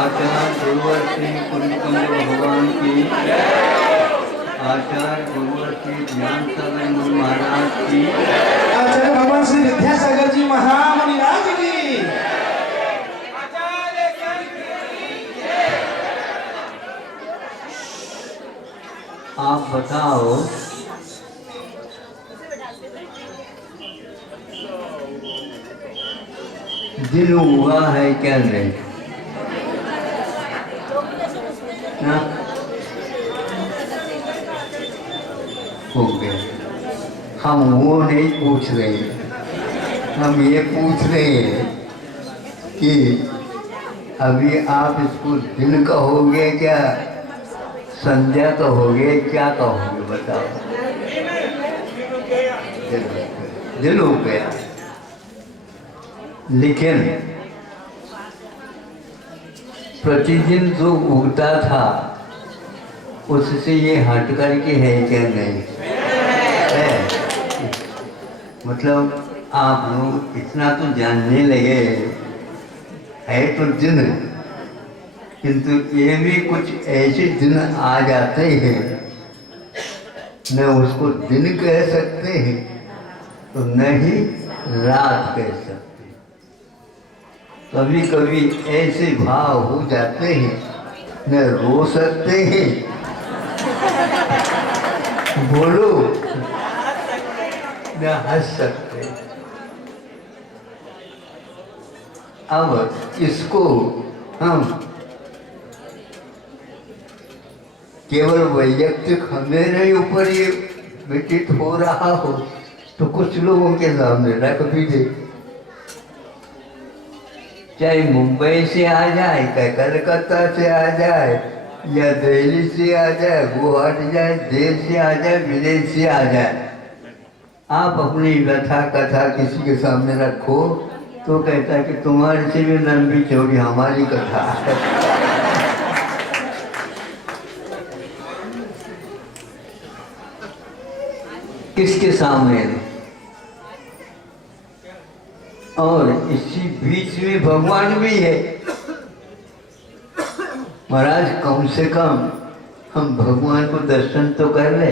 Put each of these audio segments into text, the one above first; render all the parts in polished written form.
आचार्य गुरुवर श्री कुलकुंज भगवान की, आचार्य गुरुवर श्री ज्ञान सागर गुरु महाराज की, आचार्य भगवान श्री विद्यासागर जी महामुनि राज की। आप बताओ दिन हुआ है क्या नहीं ना? हो गया। हम वो नहीं पूछ रहे, हम ये पूछ रहे हैं कि अभी आप इसको दिन कहोगे क्या, संध्या कहोगे, क्या कहोगे बताओ? दिन हो गया। लेकिन प्रतिदिन जो उगता था उससे ये हट करके है क्या नहीं है? मतलब आप लोग इतना तो जानने लगे है तो दिन, किंतु ये भी कुछ ऐसे दिन आ जाते हैं न उसको दिन कह सकते हैं तो न ही रात कह सकते। कभी कभी ऐसे भाव हो जाते हैं न रो सकते हैं, बोलो न हंस सकते हैं। अब इसको हम केवल वैयक्तिक मेरे ऊपर ये व्यतीत हो रहा हो तो कुछ लोगों के सामने रख भी दे, चाहे मुंबई से आ जाए, चाहे कलकत्ता से आ जाए, या दिल्ली से आ जाए, गुवाहाटी जाए, देश से आ जाए, विदेश से आ जाए, आप अपनी व्यथा कथा किसी के सामने रखो तो कहता है कि तुम्हारे से भी लंबी चौड़ी हमारी कथा है। किसके सामने? और इसी बीच में भगवान भी है। महाराज कम से कम हम भगवान को दर्शन तो कर ले।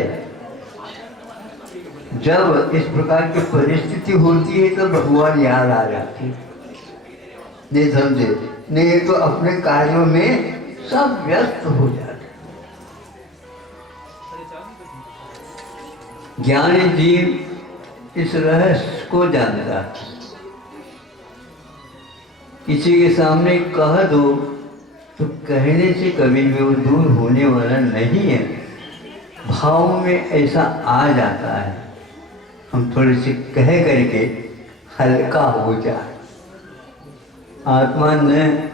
जब इस प्रकार की परिस्थिति होती है तो भगवान याद आ जाती, नहीं समझे? नहीं तो अपने कार्यों में सब व्यस्त हो जाते। ज्ञानी जीव इस रहस्य को जानता, किसी के सामने कह दो तो कहने से कभी भी वो दूर होने वाला नहीं है। भाव में ऐसा आ जाता है, हम थोड़ी सी कह करके हल्का हो जाए। आत्मा न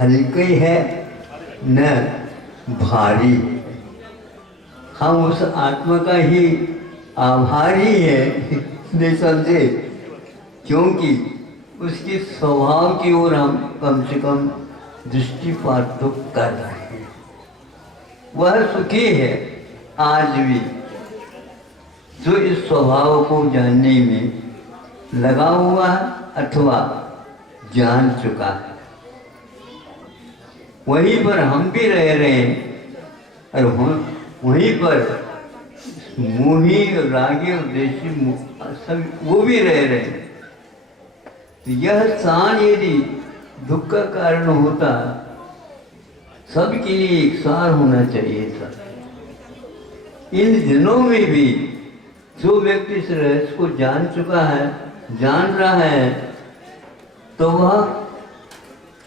हल्की है न भारी, हम उस आत्मा का ही आभारी है, नहीं समझे? क्योंकि उसके स्वभाव की ओर हम कम से कम दृष्टिपात तो कर रहे हैं। वह सुखी है आज भी जो इस स्वभाव को जानने में लगा हुआ है अथवा जान चुका है। वहीं पर हम भी रह रहे हैं और वहीं पर मोही रागी और देशी सब वो भी रह रहे हैं। तो यह स्थान यदि दुख का कारण होता सबके लिए एक सार होना चाहिए था। इन दिनों में भी जो व्यक्ति इस रहस्य को जान चुका है, जान रहा है, तो वह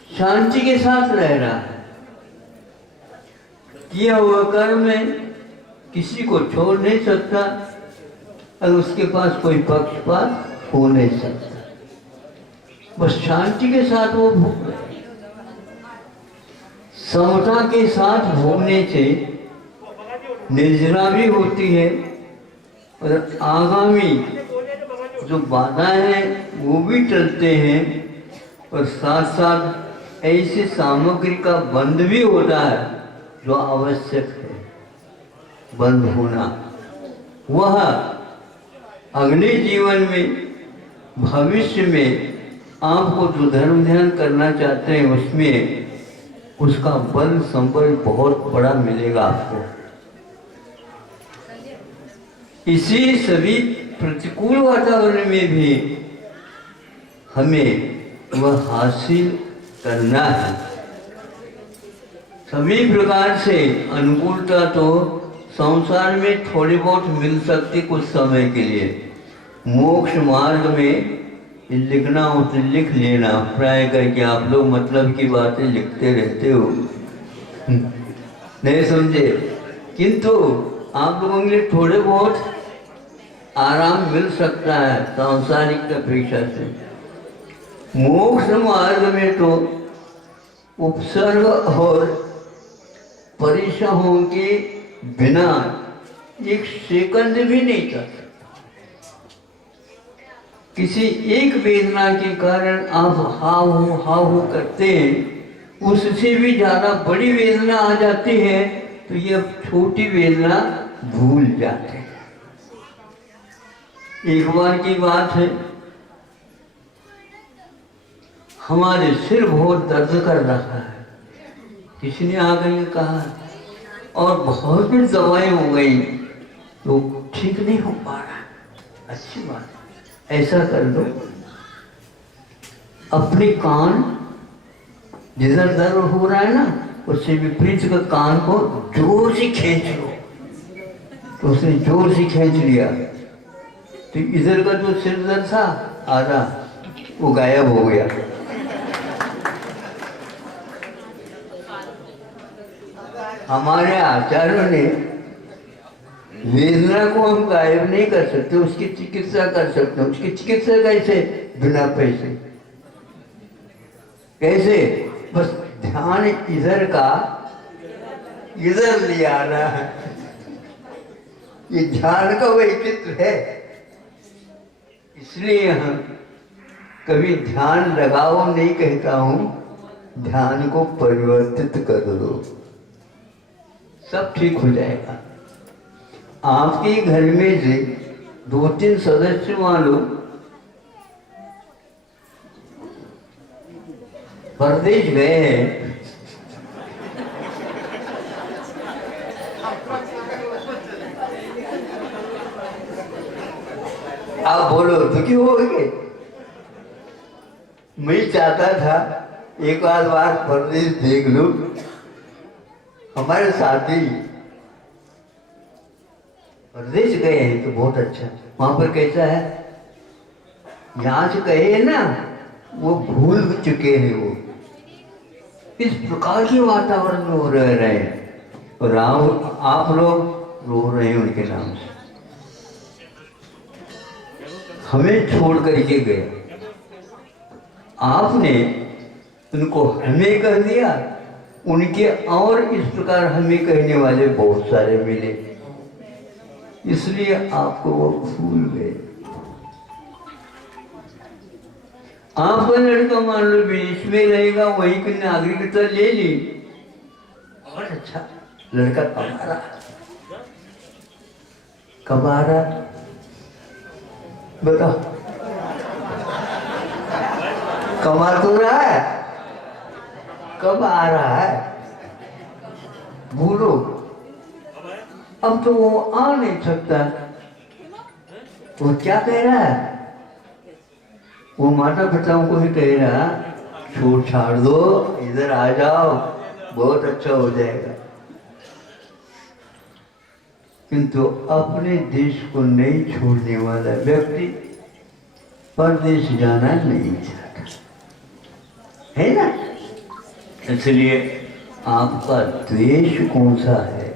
शांति के साथ रह रहा है। किया हुआ कर्म में किसी को छोड़ नहीं सकता और उसके पास कोई पक्षपात हो नहीं सकता। बस शांति के साथ वो भोग रहे। समता के साथ भोगने से निर्जरा भी होती है और आगामी जो बाधाएं हैं वो भी टलते हैं और साथ साथ ऐसी सामग्री का बंध भी होता है जो आवश्यक है बंद होना। वह अगले जीवन में भविष्य में आपको जो धर्म ध्यान करना चाहते हैं उसमें उसका बल संबल बहुत बड़ा मिलेगा आपको। इसी सभी प्रतिकूल वातावरण में भी हमें वह हासिल करना है। सभी प्रकार से अनुकूलता तो संसार में थोड़ी बहुत मिल सकती कुछ समय के लिए। मोक्ष मार्ग में लिखना हो तो लिख लेना, प्राय करके आप लोग मतलब की बातें लिखते रहते हो नहीं समझे, किंतु आप लोगों के लिए थोड़े बहुत आराम मिल सकता है सांसारिक अपेक्षा से। मोक्ष मार्ग में तो उपसर्ग और परिश्रमों के बिना एक सेकंड भी नहीं चल सकता। किसी एक वेदना के कारण आप हाउ करते हैं, उससे भी ज्यादा बड़ी वेदना आ जाती है तो ये छोटी वेदना भूल जाते हैं। एक बार की बात है, हमारे सिर बहुत दर्द कर रहा है, किसी ने आकर के कहा और बहुत भी दवाई हो गई तो ठीक नहीं हो पा रहा। अच्छी बात है, ऐसा कर दो, अपने कान जिधर दर्द हो रहा है ना उससे विपरीत का कान को जोर से खींच लो। तो उसने जोर से खींच लिया तो इधर का जो सिर दर्द था आधा वो गायब हो गया। हमारे आचार्यों ने वेदना को हम गायब नहीं कर सकते, उसकी चिकित्सा कर सकते हैं। उसकी चिकित्सा कैसे? बिना पैसे। कैसे? बस ध्यान इधर का इधर ले आना है। ये ध्यान का वही चित्र है। इसलिए हम कभी ध्यान लगाओ नहीं कहता हूं, ध्यान को परिवर्तित कर दो, सब ठीक हो जाएगा। आपके घर में से 2-3 सदस्य मान लो परदेश गए हैं, आप बोलो तो क्यों हो गए? मैं चाहता था एक आध बार परदेश देख लो। हमारे साथी परदेश गए हैं तो बहुत अच्छा, वहां पर कैसा है, यहाँ से कहे ना वो भूल चुके हैं, वो इस प्रकार के वातावरण में वो रह रहे हैं और आप लोग रो रहे हैं उनके नाम से। हमें छोड़ करके गए, आपने उनको हमें कह दिया, उनके और इस प्रकार हमें कहने वाले बहुत सारे मिले, इसलिए आपको वो भूल गए। आपका लड़का मान लो विदेश में रहेगा, वही की नागरिकता ले ली, और अच्छा लड़का कब आ रहा बताओ, कमा तो रहा है, कब आ रहा है बोलो। अब तो वो आ नहीं सकता, वो क्या कह रहा है, वो माता पिताओं को भी कह रहा छोड़ छाड़ दो, इधर आ जाओ, बहुत अच्छा हो जाएगा। किंतु अपने देश को नहीं छोड़ने वाला व्यक्ति परदेश जाना नहीं चाहता है ना। इसलिए आपका द्वेष कौन सा है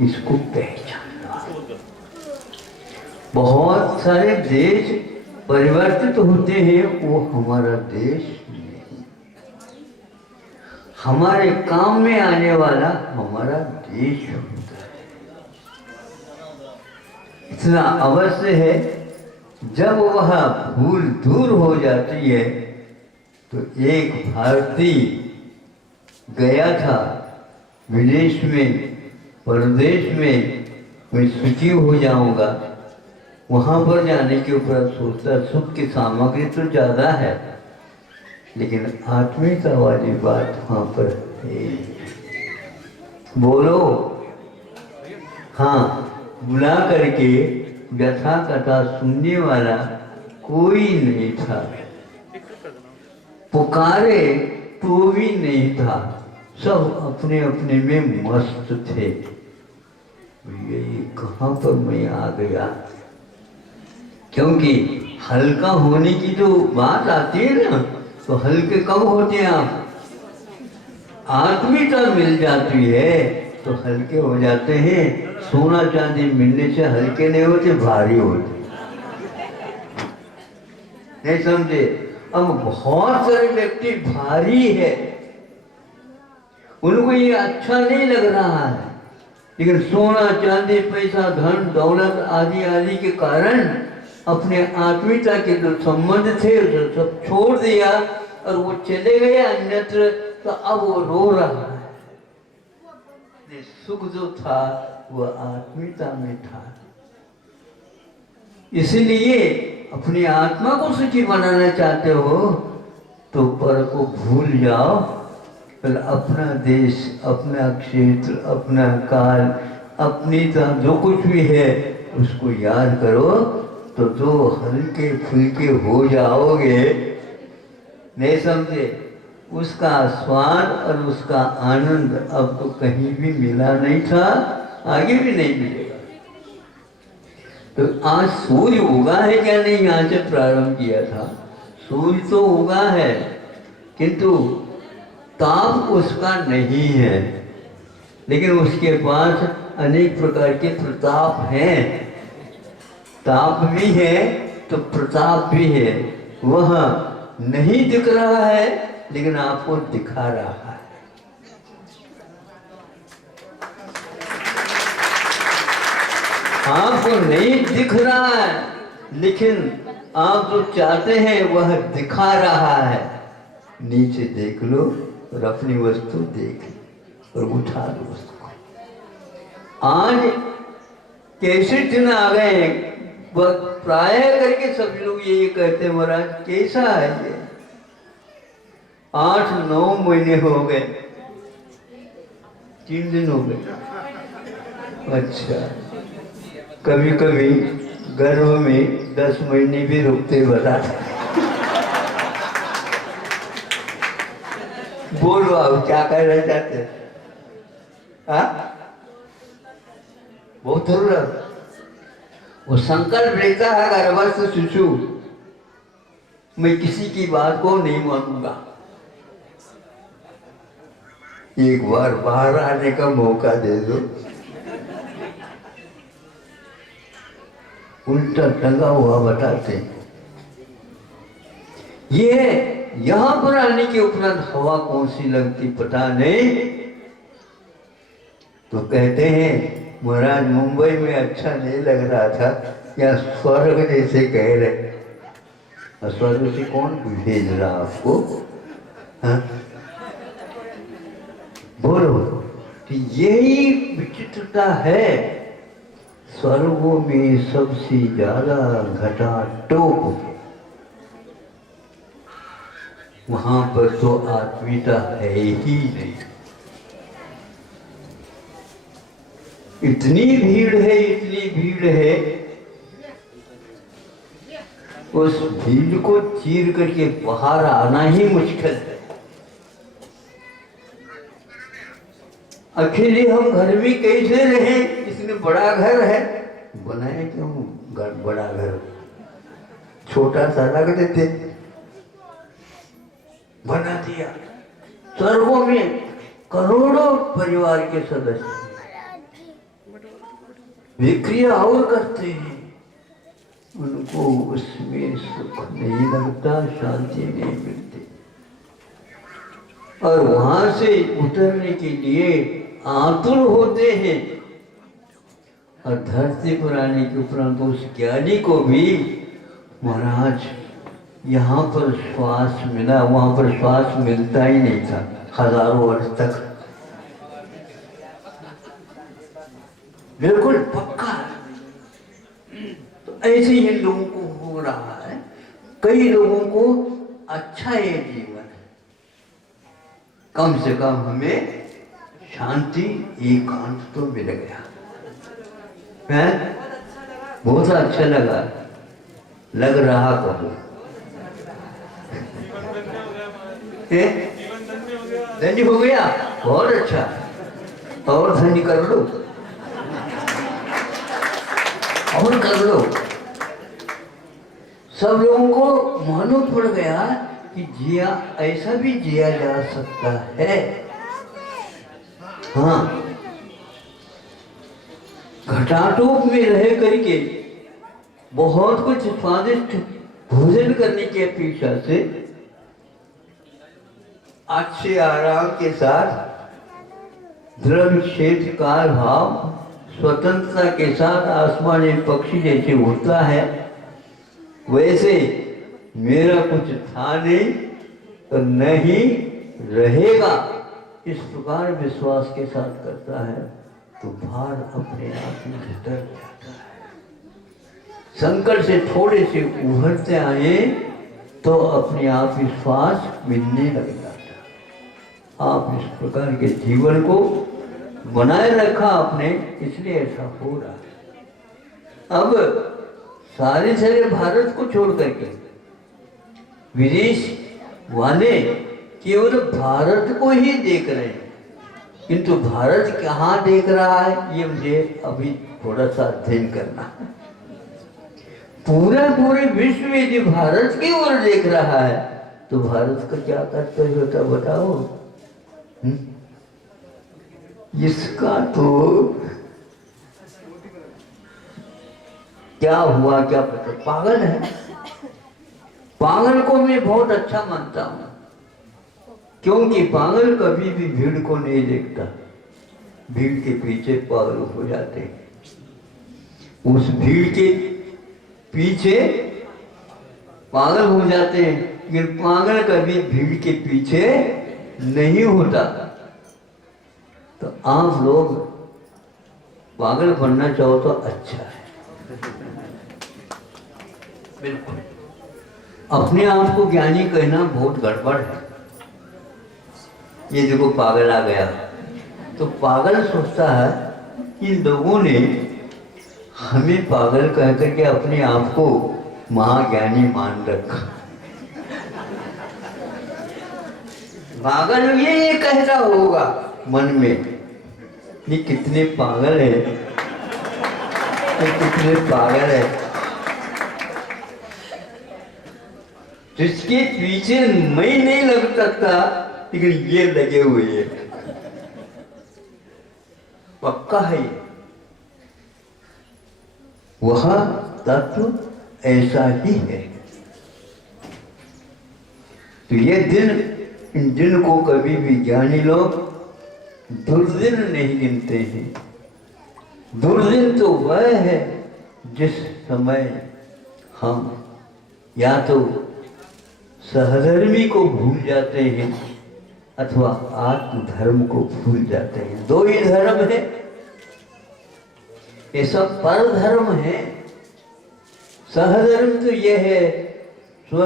इसको पहचानना। बहुत सारे देश परिवर्तित होते हैं, वो हमारा देश नहीं। हमारे काम में आने वाला हमारा देश होता है। इतना अवश्य है, जब वह भूल दूर हो जाती है तो एक भारतीय गया था विदेश में, परदेश में, मैं सुखी हो जाऊंगा, वहां पर जाने के ऊपर सोचता सुख की सामग्री तो ज्यादा है लेकिन आत्मीयता वाली बात वहां पर बोलो। हाँ, बुला करके व्यथा कथा सुनने वाला कोई नहीं था, पुकारे तो भी नहीं था, सब अपने अपने में मस्त थे। ये कहाँ पर मैं आ गया? क्योंकि हल्का होने की जो बात आती है ना, तो हल्के कब होते हैं आप? आत्मीयता मिल जाती है तो हल्के हो जाते हैं। सोना चांदी मिलने से हल्के नहीं होते, भारी होते। नहीं समझे? अब बहुत सारे व्यक्ति भारी है, उनको ये अच्छा नहीं लग रहा है, लेकिन सोना चांदी पैसा धन दौलत आदि आदि के कारण अपने आत्मीयता के जो संबंध थे उसे सब छोड़ दिया और वो चले गए अन्यत्र। तो अब वो रो रहा है। सुख जो था वो आत्मीयता में था। इसलिए अपनी आत्मा को सुखी बनाना चाहते हो तो पर को भूल जाओ, फिर अपना देश, अपना क्षेत्र, अपना काल, अपनी जो कुछ भी है उसको याद करो, तो जो हल्के फुल्के हो जाओगे। नहीं समझे? उसका स्वाद और उसका आनंद अब तो कहीं भी मिला नहीं था, आगे भी नहीं मिलेगा। तो आज सूर्य उगा है क्या नहीं? यहाँ से प्रारंभ किया था, सूर्य तो उगा है, किंतु ताप उसका नहीं है, लेकिन उसके पास अनेक प्रकार के प्रताप हैं। ताप भी है तो प्रताप भी है। वह नहीं दिख रहा है लेकिन आपको दिखा रहा है। आपको नहीं दिख रहा है लेकिन आप जो चाहते हैं वह दिखा रहा है। नीचे देख लो और अपनी वस्तु देख और उठा लो उसको। आज कैसे दिन आ गए, वह प्राय करके सब लोग यही कहते हैं, महाराज कैसा है ये? 8-9 महीने हो गए, 3 दिन हो गए। अच्छा, कभी कभी गर्भ में 10 महीने भी रुकते बता। बोलो आप क्या कहना चाहते हैं? बहुत जरूरत। वो संकल्प लेता है गर्भस्थ शिशु, मैं किसी की बात को नहीं मानूंगा। एक बार बाहर आने का मौका दे दो, उल्टा टंगा हुआ बताते। ये यहां पर आने के उपरांत हवा कौन सी लगती पता नहीं, तो कहते हैं महाराज मुंबई में अच्छा नहीं लग रहा था, या स्वर्ग जैसे कह रहे। स्वर्ग से कौन भेज रहा आपको? हाँ? बोलो। तो यही विचित्रता है। स्वर्गों में सबसे ज्यादा घटा टोक, वहां पर तो आत्मीयता है ही नहीं। इतनी भीड़ है, इतनी भीड़ है, उस भीड़ को चीर करके बाहर आना ही मुश्किल है। अकेले हम घर में कैसे रहे? इसमें बड़ा घर है, बनाए क्यों बड़ा घर? छोटा सा रख देते, बना दिया। स्वर्गों में करोड़ों परिवार के सदस्य विक्रिया और करते हैं, उनको उसमें सुख नहीं लगता, शांति नहीं मिलती, और वहां से उतरने के लिए आतुर होते हैं। और धरती पर आने के उपरांत उस ज्ञानी को भी महाराज यहाँ पर श्वास मिला, वहां पर श्वास मिलता ही नहीं था हजारों वर्ष तक। बिल्कुल पक्का। तो ऐसे ही लोगों को हो रहा है। कई लोगों को अच्छा ये जीवन है, कम से कम हमें शांति एकांत तो मिल गया है। बहुत अच्छा लगा, लग रहा कहो धन्य हो गया, बहुत अच्छा। और धन्य कर लो, और कर लो। सब लोगों को मालूम पड़ गया कि जिया ऐसा भी जिया जा सकता है। हाँ, घटाटोप में रह करके बहुत कुछ स्वादिष्ट भोजन करने की अपेक्षा से अच्छे आराम के साथ द्रव्य क्षेत्र काल भाव स्वतंत्रता के साथ आसमानी पक्षी जैसे उड़ता है, वैसे मेरा कुछ था नहीं और नहीं रहेगा, इस प्रकार विश्वास के साथ करता है तो भार अपने आप में उतर जाता है। संकट से थोड़े से उभरते आए तो अपने आप विश्वास मिलने लग जाता है। आप इस प्रकार के जीवन को बनाए रखा आपने, इसलिए ऐसा हो रहा है। अब सारे भारत को छोड़ करके विदेश वाले केवल भारत को ही देख रहे हैं, किंतु भारत कहाँ देख रहा है ये मुझे अभी थोड़ा सा अध्ययन करना है। पूरे विश्व में जो भारत की ओर देख रहा है तो भारत का क्या कर्तव्य होता बताओ? इसका तो क्या हुआ क्या पता, पागल है। पागल को मैं बहुत अच्छा मानता हूं, क्योंकि पागल कभी भी भीड़ को नहीं देखता, भीड़ के पीछे पागल हो जाते हैं। उस भीड़ के पीछे पागल हो जाते हैं, लेकिन पागल कभी भीड़ के पीछे नहीं होता। तो आप लोग पागल बनना चाहो तो अच्छा है, बिल्कुल। अपने आप को ज्ञानी कहना बहुत गड़बड़ है। ये देखो पागल आ गया, तो पागल सोचता है कि लोगों ने हमें पागल कह करके अपने आप को महाज्ञानी मान रखा। पागल ये कहता होगा मन में, ये कितने पागल है, ये कितने पागल है। जिसके पीछे मैं नहीं लग सकता, लेकिन ये लगे हुए हैं, पक्का है। वह तत्व ऐसा ही है। तो ये दिन, इन दिन को कभी भी ज्ञानी लोग दुर्दिन नहीं गिनते हैं। दुर्दिन तो वह है जिस समय हम या तो सहधर्मी को भूल जाते हैं अथवा आत्मधर्म को भूल जाते हैं। दो ही धर्म है, ये सब पर धर्म है। सहधर्म तो यह है स्व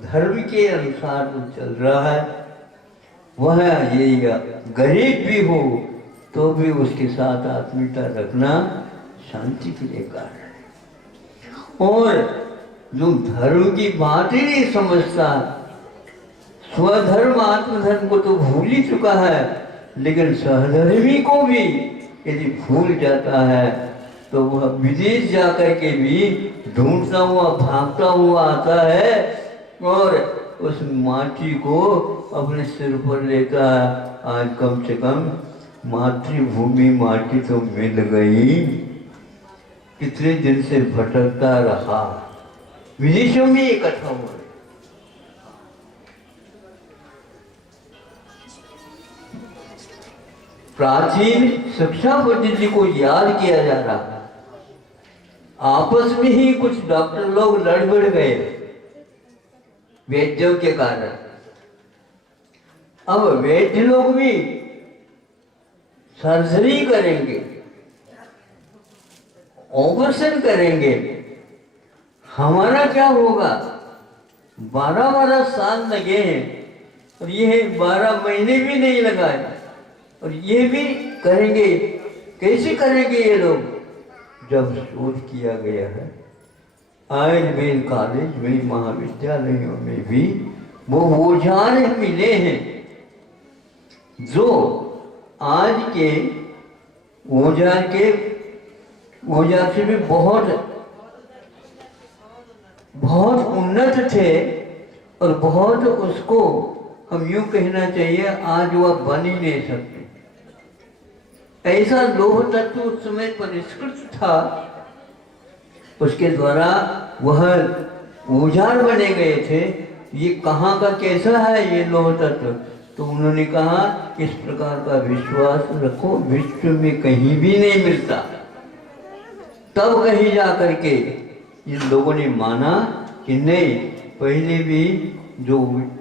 धर्म के अनुसार जो चल रहा है, वह ये गरीब भी हो तो भी उसके साथ आत्मीयता रखना शांति के लिए कारण है। और जो धर्म की बात ही नहीं समझता, स्वधर्म आत्मधर्म को तो भूल ही चुका है, लेकिन सहधर्मी को भी यदि भूल जाता है तो वह विदेश जाकर के भी ढूंढता हुआ भागता हुआ आता है और उस माटी को अपने सिर पर लेता है। आज कम से कम मातृभूमि माटी तो मिल गई, कितने दिन से भटकता रहा, विदेशों में इकट्ठा हुआ। प्राचीन शिक्षा पद्धति को याद किया जा रहा है। आपस में ही कुछ डॉक्टर लोग लड़ भिड़ गए वैद्यों के कारण। अब वैद्य लोग भी सर्जरी करेंगे, ऑपरेशन करेंगे, हमारा क्या होगा? 12-12 साल लगे हैं और ये 12 महीने भी नहीं लगाए, और ये भी करेंगे। कैसे करेंगे ये लोग? जब शोध किया गया है आयुर्वेद कॉलेज में, महाविद्यालयों में भी वो ओझार मिले हैं जो आज के औजार से भी बहुत उन्नत थे, और बहुत उसको हम यूं कहना चाहिए आज वह बन ही नहीं सकते। ऐसा लोह तत्व उस समय परिष्कृत था, उसके द्वारा वह औजार बने गए थे। ये कहाँ का कैसा है ये लोह तत्व? तो उन्होंने कहा इस प्रकार का विश्वास रखो, विश्व में कहीं भी नहीं मिलता। तब कहीं जा करके इन लोगों ने माना कि नहीं, पहले भी जो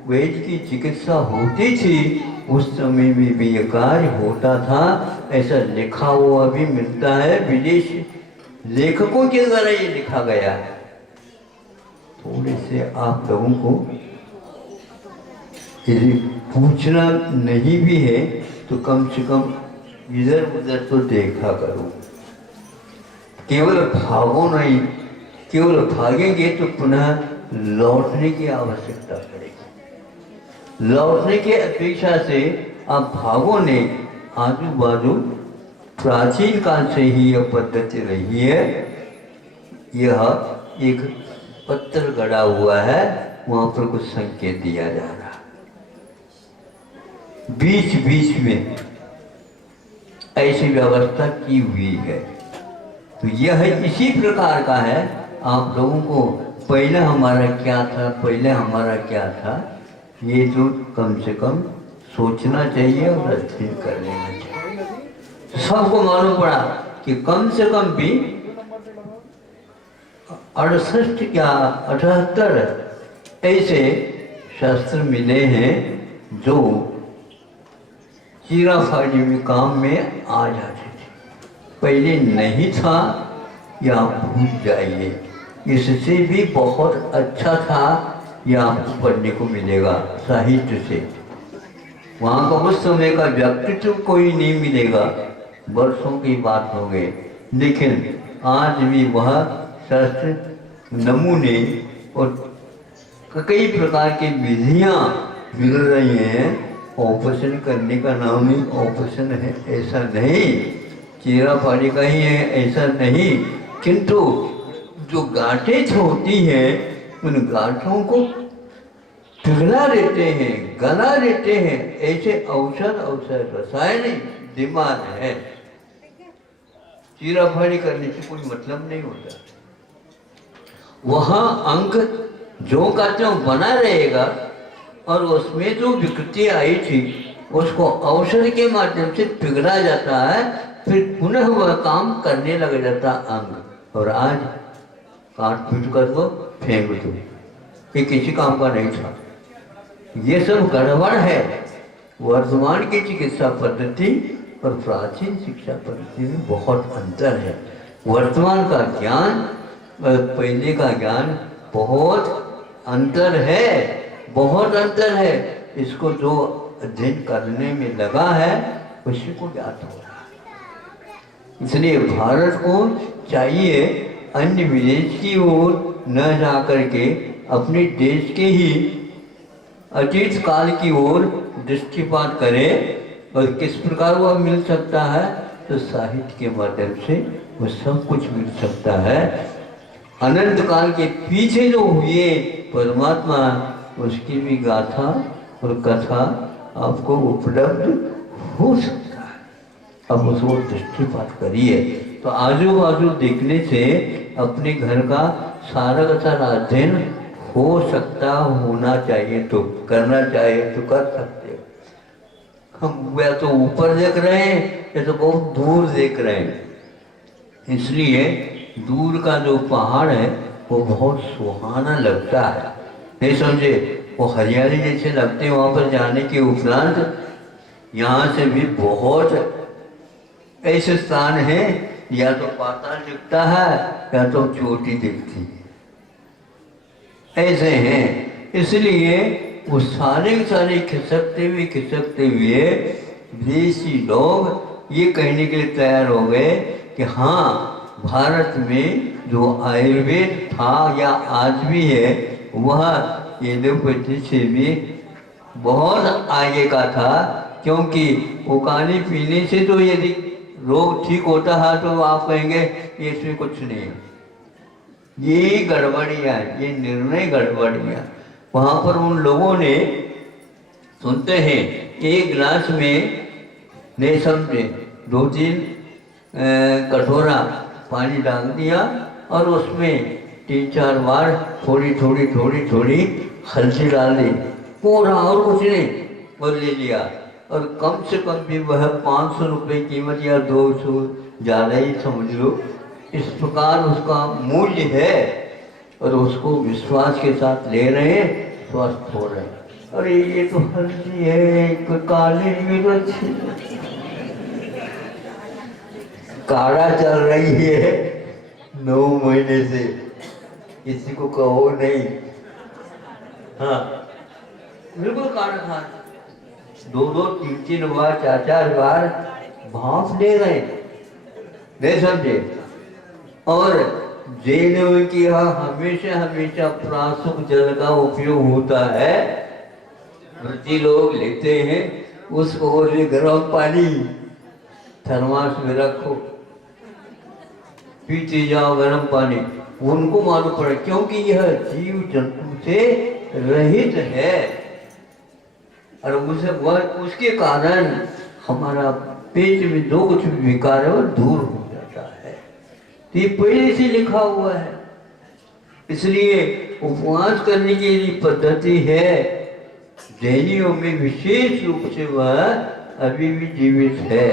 वैद्य की चिकित्सा होती थी उस समय में भी ये कार्य होता था। ऐसा लिखा हुआ भी मिलता है, विदेशी लेखकों के द्वारा ये लिखा गया है। थोड़े से आप लोगों को यदि पूछना नहीं भी है तो कम से कम इधर उधर तो देखा करो। केवल भागो नहीं, केवल भागेंगे तो पुनः लौटने की आवश्यकता पड़ेगी। लौटने की अपेक्षा से आप भागो नहीं। आजू बाजू प्राचीन काल से ही यह पद्धति रही है। यह एक पत्थर गड़ा हुआ है, वहां पर कुछ संकेत दिया जा रहा है। बीच बीच में ऐसी व्यवस्था की हुई है। तो यह इसी प्रकार का है। आप लोगों को पहले हमारा क्या था, पहले हमारा क्या था, ये तो कम से कम सोचना चाहिए और अध्ययन कर लेना चाहिए। सबको मालूम पड़ा कि कम से कम भी 68 क्या 78 ऐसे शास्त्र मिले हैं जो चीराफाड़ी में काम में आ जाते थे। पहले नहीं था, या भूल जाइए। इससे भी बहुत अच्छा था, यह आपको पढ़ने को मिलेगा साहित्य से। वहाँ का उस समय का व्यक्तित्व कोई नहीं मिलेगा, वर्षों की बात हो गई, लेकिन आज भी वह शास्त्र नमूने और कई प्रकार की विधियाँ मिल रही हैं। ऑपरेशन करने का नाम ही ऑपरेशन है ऐसा नहीं, चीरा फाड़ी का ही है ऐसा नहीं, किंतु जो गांठें होती हैं उन गांठों को पिघला देते हैं, गला देते हैं। ऐसे औषध रासायनिक दिमाग है। चीरा फाड़ी करने से कोई मतलब नहीं होता। वहाँ अंग जो का त्यों बना रहेगा, और उसमें जो विकृति आई थी उसको औषध के माध्यम से पिघला जाता है, फिर पुनः वह काम करने लग जाता अंग। और आज काट पीट कर दो, फेंक दो, ये किसी काम का नहीं था। ये सब गड़बड़ है। वर्तमान की चिकित्सा पद्धति और प्राचीन शिक्षा पद्धति में बहुत अंतर है। वर्तमान का ज्ञान और पहले का ज्ञान बहुत अंतर है, बहुत अंतर है। इसको जो अध्ययन करने में लगा है उसी को ज्ञात हो रहा है। इसलिए भारत को चाहिए अन्य विदेश की ओर न जाकर के अपने देश के ही अतीत काल की ओर दृष्टिपात करे। और किस प्रकार वह मिल सकता है? तो साहित्य के माध्यम से वह सब कुछ मिल सकता है। अनंत काल के पीछे जो हुए परमात्मा, उसकी भी गाथा और कथा आपको उपलब्ध हो सकता है। अब उसको दृष्टिपात करिए तो आजू बाजू देखने से अपने घर का सारा का सारा अध्ययन हो सकता, होना चाहिए तो करना चाहिए तो कर सकते हो। हम या तो ऊपर देख रहे हैं या तो बहुत दूर देख रहे हैं। इसलिए दूर का जो पहाड़ है वो बहुत सुहाना लगता है, नहीं समझे? वो हरियाली जैसे लगते हैं। वहाँ पर जाने के उपरांत यहाँ से भी बहुत ऐसे स्थान हैं, या तो पाताल दिखता है या तो चोटी दिखती है, ऐसे हैं। इसलिए वो सारे के सारे खिसकते हुए विदेशी लोग ये कहने के लिए तैयार हो गए कि हाँ, भारत में जो आयुर्वेद था या आज भी है वह एलोपैथी से भी बहुत आगे का था, क्योंकि वो पानी पीने से तो यदि रोग ठीक होता है तो आप कहेंगे ये इसमें कुछ नहीं है, ये गड़बड़ियाँ, ये निर्णय गड़बड़ियाँ। वहाँ पर उन लोगों ने, सुनते हैं, एक गिलास में नहीं समझे 2-3 कटोरा पानी डाल दिया और उसमें 3-4 बार थोड़ी थोड़ी हल्दी डाल दी, पूरा और कुछ नहीं, और ले लिया। और कम से कम भी वह 500 रुपये कीमत या 200 ज़्यादा ही समझ लो, इस प्रकार उसका मूल्य है और उसको विश्वास के साथ ले रहे हैं, स्वस्थ हो रहे हैं। अरे ये तो हल्दी है, कोई काली मिर्च काढ़ा चल रही है 9 महीने से, किसी को कहो नहीं। हाँ, बिल्कुल काढ़ा खा 2-2, 3-3 बार, 4-4 बार भाप ले रहे, नहीं समझे। और जैनों की हमेशा प्रासुक जल का उपयोग होता है, व्रती लोग लेते हैं उसको, बोले गर्म पानी थर्मास में रखो, पीते जाओ गर्म पानी। उनको मालूम पड़ा क्योंकि यह जीव जंतु से रहित है और उसके कारण हमारा पेट में जो कुछ भी विकार है वो दूर हो जाता है। तो ये पहले से लिखा हुआ है, इसलिए उपवास करने की यदि पद्धति है, जैनियों में विशेष रूप से वह अभी भी जीवित है,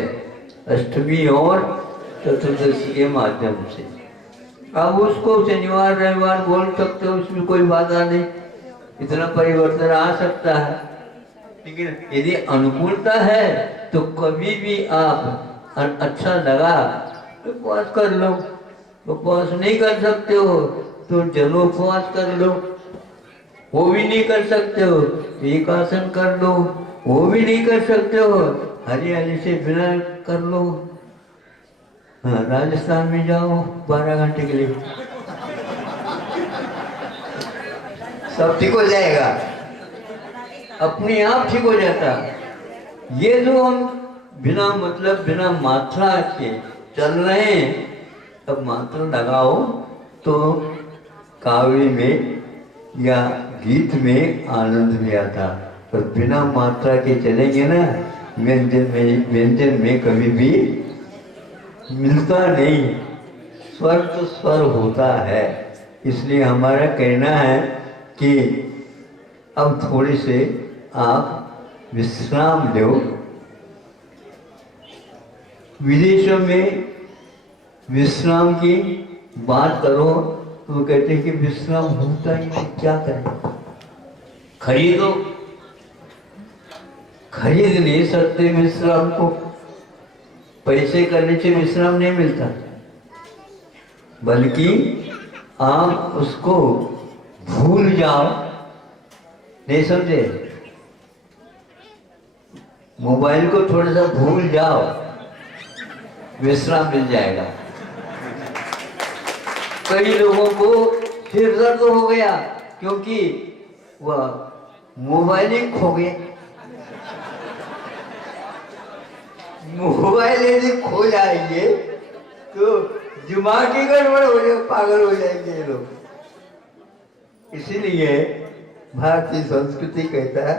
अष्टमी और चतुर्दशी के माध्यम से। अब उसको शनिवार रविवार बोल सकते हो, उसमें कोई बाधा नहीं, इतना परिवर्तन आ सकता है। लेकिन यदि अनुकूलता है तो कभी भी आप अच्छा लगा तो उपवास कर लो, उपवास नहीं कर सकते हो तो जलोपवास कर लो, वो भी नहीं कर सकते हो एक आसन कर लो, वो भी नहीं कर सकते हो हरियाली से बिना कर लो। हाँ, राजस्थान में जाओ 12 घंटे के लिए, सब ठीक हो जाएगा, अपने आप ठीक हो जाता। ये जो हम बिना मतलब बिना मात्रा के चल रहे हैं, अब मात्रा लगाओ तो काव्य में या गीत में आनंद भी आता, पर बिना मात्रा के चलेंगे ना, व्यंजन में कभी भी मिलता नहीं, स्वर तो स्वर होता है। इसलिए हमारा कहना है कि अब थोड़ी से आप विश्राम लो। विदेशों में विश्राम की बात करो तो कहते हैं कि विश्राम होता ही नहीं, क्या करें, खरीदो, खरीद नहीं सकते विश्राम को, पैसे करने से विश्राम नहीं मिलता, बल्कि आप उसको भूल जाओ, नहीं समझे, मोबाइल को थोड़ा सा भूल जाओ, विश्राम मिल जाएगा। कई लोगों को सिर दर्द हो गया क्योंकि वह मोबाइल ही खो गए, मोबाइल यदि खो जाएंगे तो दिमाग की गड़बड़ हो जाए, पागल हो जाएंगे ये लोग। इसीलिए भारतीय संस्कृति कहता है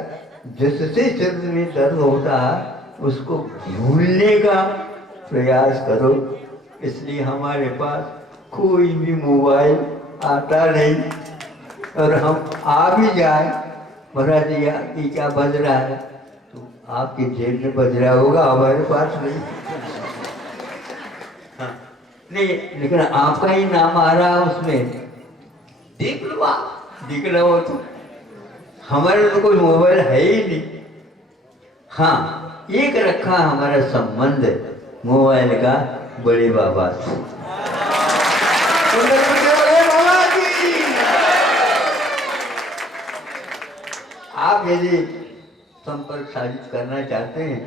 जिससे शरीर में दर्द होता है उसको भूलने का प्रयास करो। इसलिए हमारे पास कोई भी मोबाइल आता नहीं, और हम आ भी जाए, महाराज ये क्या बज रहा है, तो आपके जेब में बज रहा होगा, हमारे पास नहीं। हाँ, नहीं, लेकिन आपका ही नाम आ रहा है उसमें, देख लो आप, दिख रहा हो तो। हमारे तो कोई मोबाइल है ही नहीं। हाँ, एक रखा हमारा संबंध मोबाइल का बड़े बाबा से। आप यदि संपर्क साधित करना चाहते हैं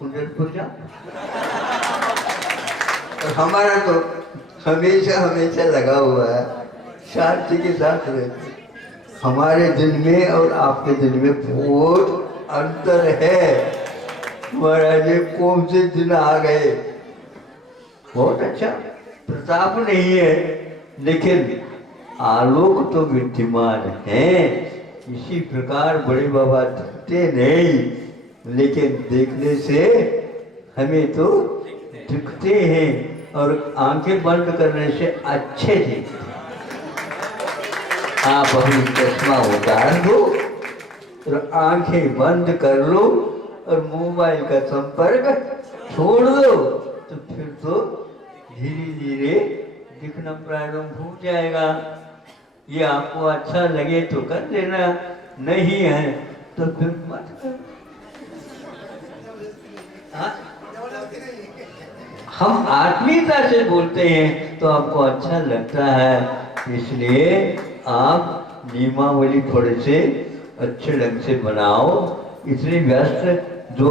कुंडलपुर जाओ। और हमारा तो हमेशा हमेशा लगा हुआ है, शांति के साथ रहते। हमारे दिल में और आपके दिल में बहुत अंतर है। महाराज ये कौन से दिन आ गए। बहुत अच्छा, प्रताप नहीं है लेकिन आलोक तो विद्यमान है। इसी प्रकार बड़े बाबा दिखते नहीं लेकिन देखने से हमें तो दिखते हैं और आंखें बंद करने से अच्छे दिखते। आप अभी चश्मा उतार दो और आंखें बंद कर लो और मोबाइल का संपर्क छोड़ दो तो फिर तो धीरे धीरे दिखना प्रारंभ हो जाएगा। ये आपको अच्छा लगे तो कर लेना, नहीं है तो फिर मत कर। हम आत्मीयता से बोलते हैं तो आपको अच्छा लगता है, इसलिए आप नियमावली थोड़े से अच्छे ढंग से बनाओ। इतनी व्यस्त जो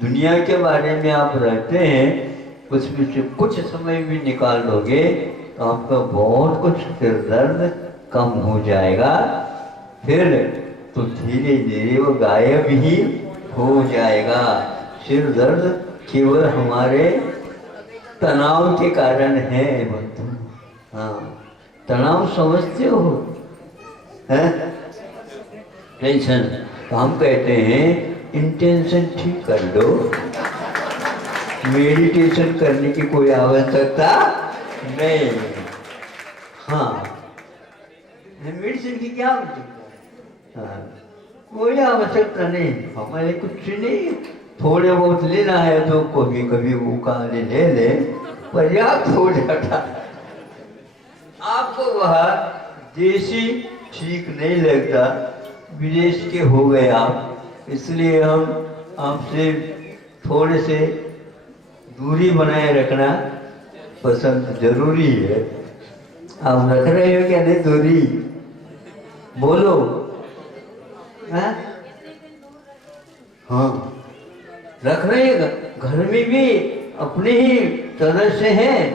दुनिया के बारे में आप रहते हैं उसमें से कुछ समय भी निकाल लोगे तो आपका बहुत कुछ सिर दर्द कम हो जाएगा। फिर तो धीरे धीरे वो गायब ही हो जाएगा। सिर दर्द केवल हमारे तनाव के कारण है बंधु। हाँ, तनाव समझते हो, है टेंशन। तो हम कहते हैं इंटेंशन ठीक कर लो, मेडिटेशन करने की कोई आवश्यकता नहीं। हाँ, मेडिसिन की क्या आवश्यकता? हाँ, कोई आवश्यकता नहीं, हमारे कुछ नहीं। थोड़े बहुत लेना है तो कभी कभी वो काले ले ले, पर्याप्त हो जाता। आपको वह देसी ठीक नहीं लगता, विदेश के हो गए आप, इसलिए हम आपसे थोड़े से दूरी बनाए रखना पसंद जरूरी है। आप रख रहे हो क्या नहीं दूरी? बोलो। हाँ, रख रहे हैं। घर में भी अपने ही तरह से है,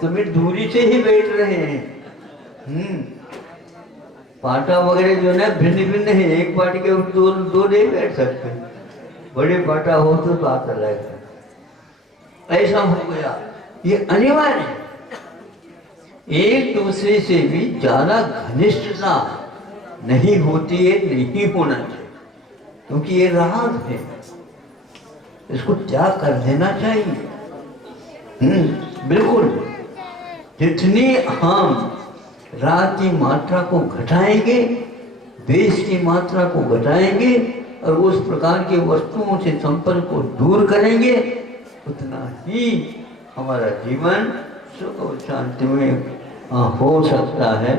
तुम्हें दूरी से ही बैठ रहे हैं। पाटा वगैरह जो है भिन्न भिन्न है, एक पार्टी के दो नहीं बैठ सकते। बड़े पाटा हो तो बात अलग है। ऐसा हो गया, ये अनिवार्य है। एक दूसरे से भी ज्यादा घनिष्ठता नहीं होती है, नहीं होना चाहिए, क्योंकि ये राग है, इसको त्याग कर देना चाहिए। बिल्कुल, जितनी हम राग की मात्रा को घटाएंगे, देश की मात्रा को घटाएंगे और उस प्रकार की वस्तुओं से संपर्क को दूर करेंगे, उतना ही हमारा जीवन सुख और शांति में हो सकता है।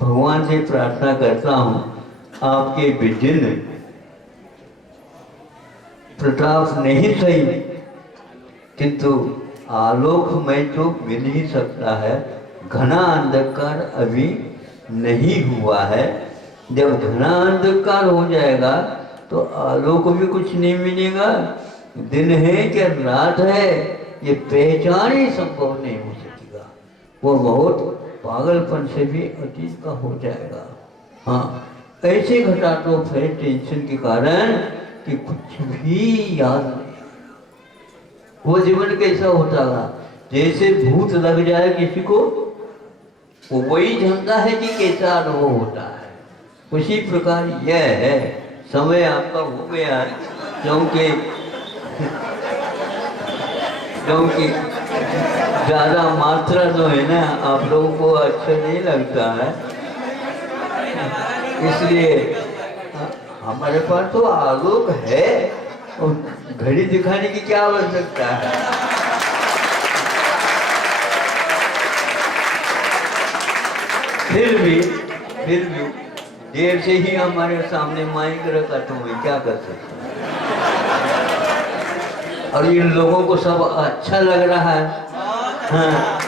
भगवान से प्रार्थना करता हूँ आपके विदिन प्रताप नहीं सही किंतु आलोकमय तो मिल ही सकता है। घना अंधकार अभी नहीं हुआ है। जब घना अंधकार हो जाएगा तो आलोक भी कुछ नहीं मिलेगा। दिन है कि रात है ये पहचान ही संभव नहीं हो सकेगा। वो बहुत पागलपन से भी अतीत का हो जाएगा। हाँ, ऐसे घटाटोप है टेंशन के कारण कि कुछ भी याद नहीं। वो जीवन कैसा होता है, जैसे भूत लग जाए किसी को, वो वही जानता है कि कैसा अनुभव होता है। उसी प्रकार यह है, समय आपका हो गया है, क्योंकि ज़्यादा मात्रा जो है ना आप लोगों को अच्छा नहीं लगता है, इसलिए हमारे पास तो आलोक है और घड़ी दिखाने की क्या आवश्यकता है। फिर भी देर से ही हमारे सामने माइक रखा तो मैं क्या कर सकता हूँ। और इन लोगों को सब अच्छा लग रहा है। हाँ,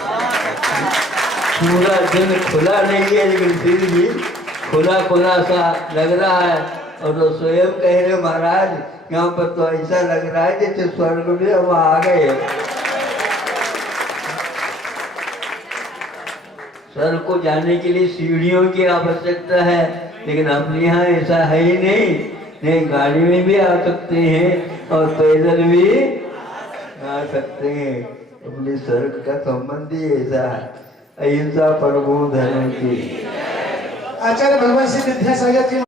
पूरा दिन खुला नहीं है लेकिन फिर भी खुला खुला सा लग रहा है। और तो स्वयं कह रहे महाराज यहाँ पर तो ऐसा लग रहा है जैसे स्वर्ग में हम आ गए। स्वर्ग को जाने के लिए सीढ़ियों की आवश्यकता है, लेकिन अपने यहाँ ऐसा है ही नहीं गाड़ी में भी आ सकते हैं और पैदल भी आ सकते हैं। अपने स्वर्ग का संबंध ही ऐसा है। अहिंसा परमो धर्म की। आचार्य भगवान श्री विद्यासागर जी